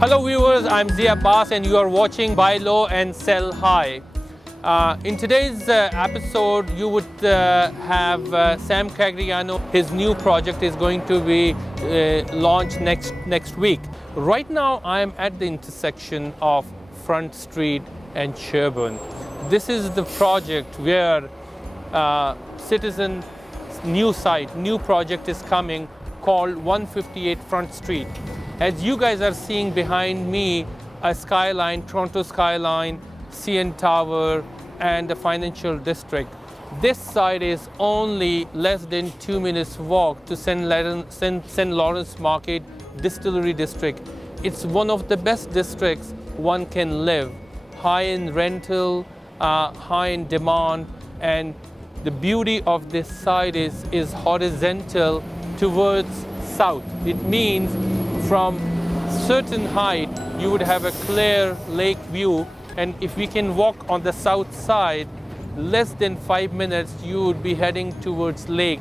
Hello viewers, I'm Zia Abbas and you are watching Buy Low and Sell High. In today's episode, you would have Sam Crignano. His new project is going to be launched next week. Right now, I'm at the intersection of Front Street and Sherbourne. This is the project where Cityzen new project is coming called 158 Front Street. As you guys are seeing behind me, a skyline, Toronto skyline, CN Tower, and the financial district. This side is only less than 2 minutes walk to St. Lawrence Market Distillery District. It's one of the best districts one can live. High in rental, high in demand, and the beauty of this side is horizontal towards south. It means from certain height you would have a clear lake view, and if we can walk on the south side, less than 5 minutes you would be heading towards lake,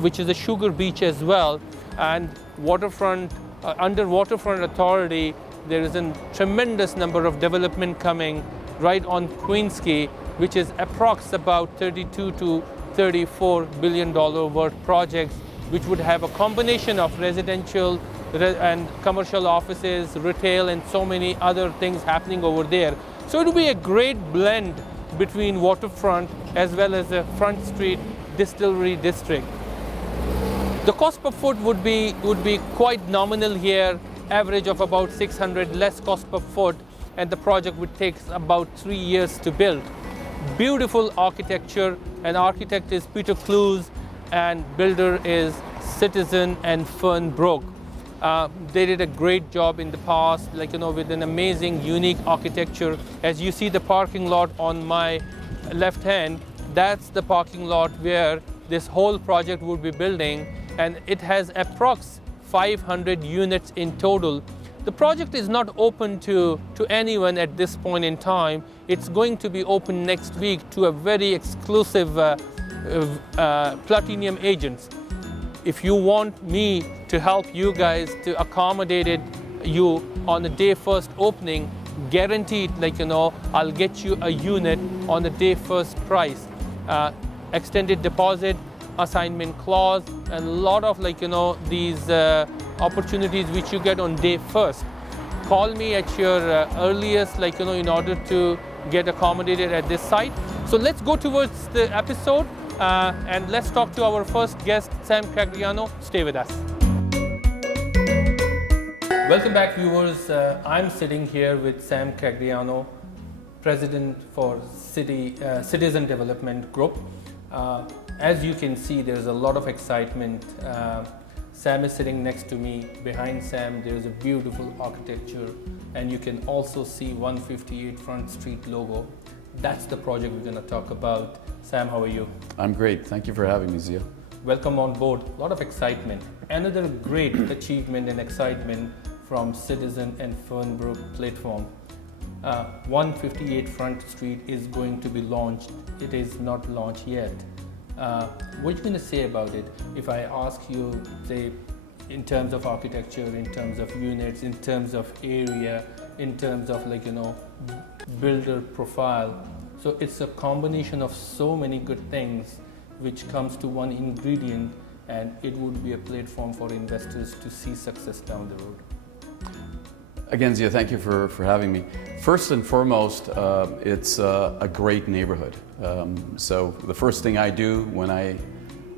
which is a sugar beach as well. And waterfront, under Waterfront Authority, there is a tremendous number of development coming right on Queensquay, which is approx about 32 to 34 billion dollar worth projects, which would have a combination of residential and commercial offices, retail, and so many other things happening over there. So it will be a great blend between waterfront as well as a Front Street Distillery District. The cost per foot would be quite nominal here, average of about 600 less cost per foot, and the project would take about 3 years to build. Beautiful architecture, and architect is Peter Clues, and builder is Cityzen and Fernbrook. They did a great job in the past, with an amazing, unique architecture. As you see the parking lot on my left hand, that's the parking lot where this whole project would be building, and it has approx 500 units in total. The project is not open to anyone at this point in time. It's going to be open next week to a very exclusive platinum agents. If you want me to help you guys to accommodate you on the day first opening, guaranteed, I'll get you a unit on the day first price. Extended deposit, assignment clause, and a lot of these opportunities which you get on day first. Call me at your earliest, in order to get accommodated at this site. So let's go towards the episode. And let's talk to our first guest, Sam Crignano. Stay with us. Welcome back, viewers. I'm sitting here with Sam Crignano, President for Cityzen Development Group. As you can see, there's a lot of excitement. Sam is sitting next to me. Behind Sam, there's a beautiful architecture, and you can also see 158 Front Street logo. That's the project we're going to talk about. Sam, how are you? I'm great. Thank you for having me, Zia. Welcome on board. A lot of excitement. Another great achievement and excitement from Cityzen and Fernbrook platform. 158 Front Street is going to be launched. It is not launched yet. What are you going to say about it? If I ask you, say, in terms of architecture, in terms of units, in terms of area, in terms of builder profile. So it's a combination of so many good things which comes to one ingredient, and it would be a platform for investors to see success down the road. Again, Zia, thank you for having me. First and foremost, it's a great neighborhood. So the first thing I do when I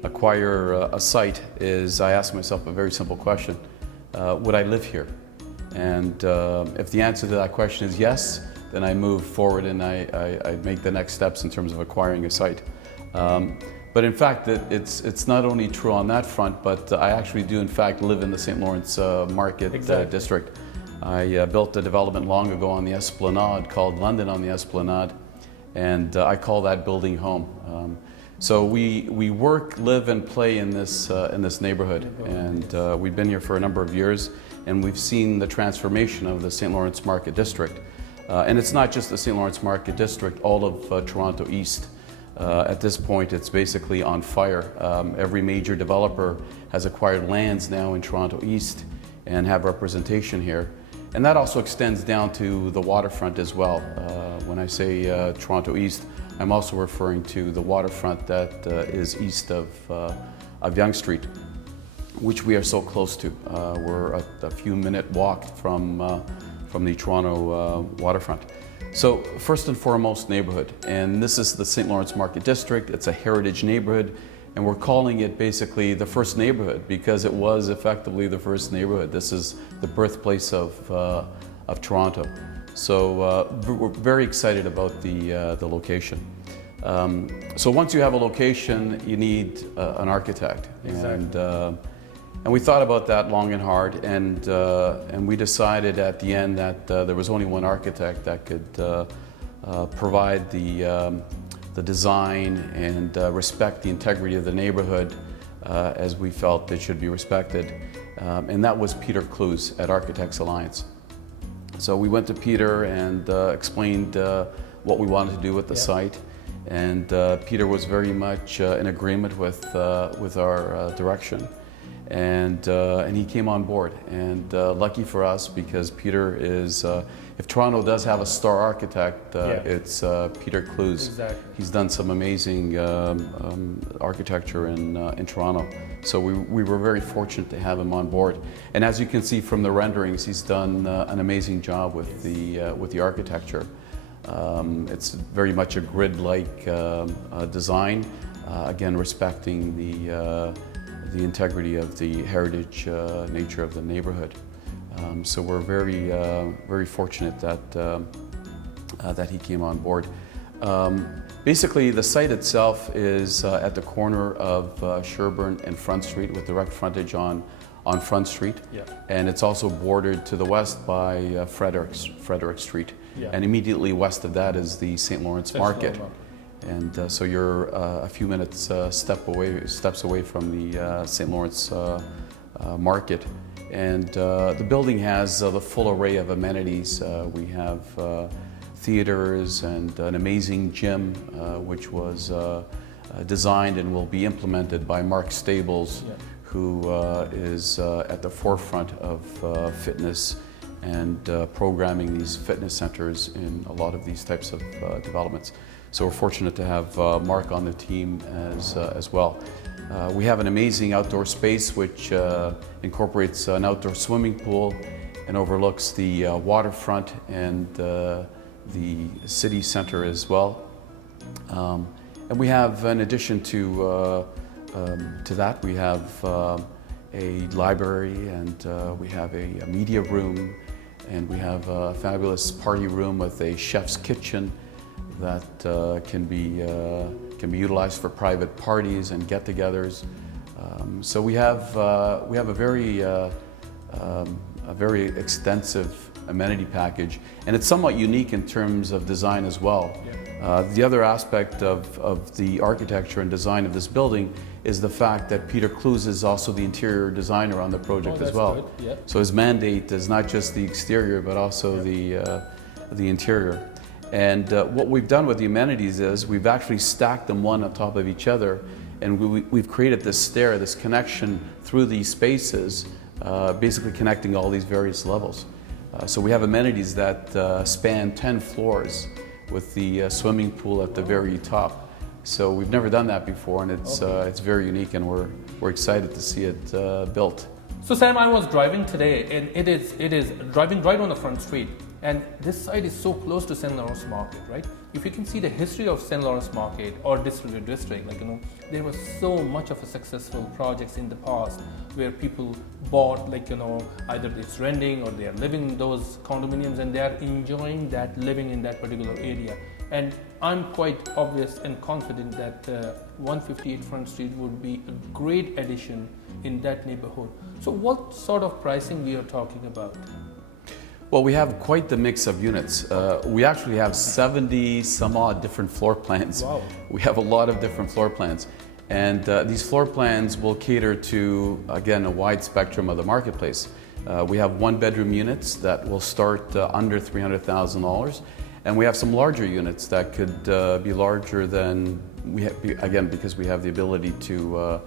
acquire a site is I ask myself a very simple question. Would I live here? And if the answer to that question is yes, then I move forward and I make the next steps in terms of acquiring a site. But in fact, it's not only true on that front, but I actually do in fact live in the St. Lawrence Market District. I built a development long ago on the Esplanade called London on the Esplanade, and I call that building home. So we work, live, and play in this neighborhood, and we've been here for a number of years, and we've seen the transformation of the St. Lawrence Market District. And it's not just the St. Lawrence Market District, all of Toronto East. At this point, it's basically on fire. Every major developer has acquired lands now in Toronto East and have representation here. And that also extends down to the waterfront as well. When I say Toronto East, I'm also referring to the waterfront that is east of Yonge Street, which we are so close to. We're a few minute walk from the Toronto waterfront. So first and foremost, neighborhood. And this is the St. Lawrence Market District. It's a heritage neighborhood. And we're calling it basically the first neighborhood because it was effectively the first neighborhood. This is the birthplace of Toronto. So we're very excited about the location. So once you have a location, you need an architect. Exactly. And we thought about that long and hard, and we decided at the end that there was only one architect that could provide the design and respect the integrity of the neighborhood as we felt it should be respected. And that was Peter Clues at Architects Alliance. So we went to Peter and explained what we wanted to do with the site. And Peter was very much in agreement with our direction. And he came on board, and lucky for us because Peter is, if Toronto does have a star architect, it's Peter Clues. Exactly. He's done some amazing architecture in Toronto, so we were very fortunate to have him on board. And as you can see from the renderings, he's done an amazing job with the architecture. It's very much a grid-like design, again respecting the integrity of the heritage nature of the neighborhood. So we're very fortunate that he came on board. Basically, the site itself is at the corner of Sherbourne and Front Street with direct frontage on Front Street. Yeah. And it's also bordered to the west by Frederick Street. Yeah. And immediately west of that is the St. Lawrence Market. And so you're a few minutes steps away from the St. Lawrence Market. And the building has the full array of amenities. We have theaters and an amazing gym, which was designed and will be implemented by Mark Stables, who is at the forefront of fitness and programming these fitness centers in a lot of these types of developments. So we're fortunate to have Mark on the team as well. We have an amazing outdoor space which incorporates an outdoor swimming pool and overlooks the waterfront and the city center as well. And we have, in addition to that, we have a library, and we have a media room, and we have a fabulous party room with a chef's kitchen that can be utilized for private parties and get-togethers. So we have a very extensive amenity package, and it's somewhat unique in terms of design as well. The other aspect of the architecture and design of this building is the fact that Peter Clues is also the interior designer on the project as well. Good. Yeah. So his mandate is not just the exterior, but also the interior. And what we've done with the amenities is we've actually stacked them one on top of each other, and we've created this stair, this connection through these spaces, basically connecting all these various levels. So we have amenities that span 10 floors with the swimming pool at the very top. So we've never done that before, and it's very unique, and we're excited to see it built. So Sam, I was driving today, and it is driving right on the Front Street. And this site is so close to St. Lawrence Market, right? If you can see the history of St. Lawrence Market or district, there was so much of a successful projects in the past where people bought, either it's renting or they are living in those condominiums and they are enjoying that living in that particular area. And I'm quite obvious and confident that 158 Front Street would be a great addition in that neighborhood. So what sort of pricing we are talking about? Well, we have quite the mix of units. We actually have 70 some odd different floor plans. Wow. We have a lot of different floor plans. And these floor plans will cater to, again, a wide spectrum of the marketplace. We have one-bedroom units that will start under $300,000. And we have some larger units that could be larger than, again, because we have the ability to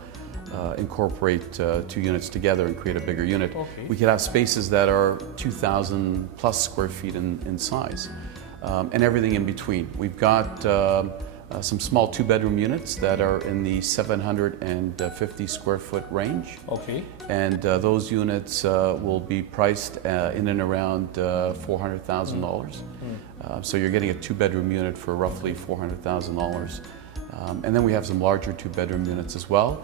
incorporate two units together and create a bigger unit. Okay. We could have spaces that are 2,000 plus square feet in size, and everything in between. We've got some small two-bedroom units that are in the 750 square foot range. Okay. And those units will be priced in and around $400,000. So you're getting a two-bedroom unit for roughly $400,000. And then we have some larger two-bedroom units as well,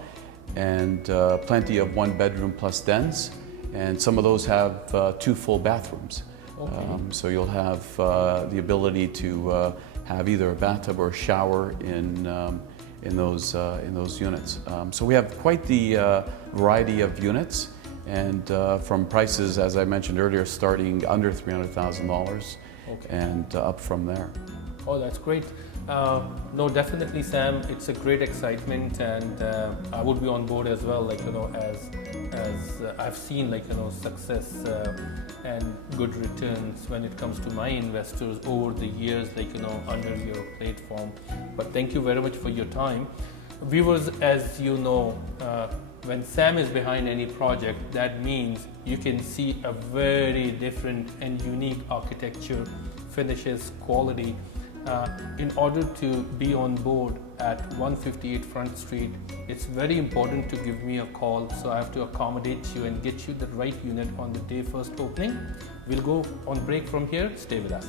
and plenty of one-bedroom plus dens. And some of those have two full bathrooms. Okay. So you'll have the ability to have either a bathtub or a shower in those units. So we have quite the variety of units, and from prices, as I mentioned earlier, starting under $300,000, okay, and up from there. Oh, that's great. No, definitely, Sam. It's a great excitement, and I would be on board as well. Like, you know, as I've seen, like, you know, success and good returns when it comes to my investors over the years, like, you know, under your platform. But thank you very much for your time, viewers. As you know, when Sam is behind any project, that means you can see a very different and unique architecture, finishes, quality. In order to be on board at 158 Front Street, it's very important to give me a call, so I have to accommodate you and get you the right unit on the day first opening. We'll go on break from here. Stay with us.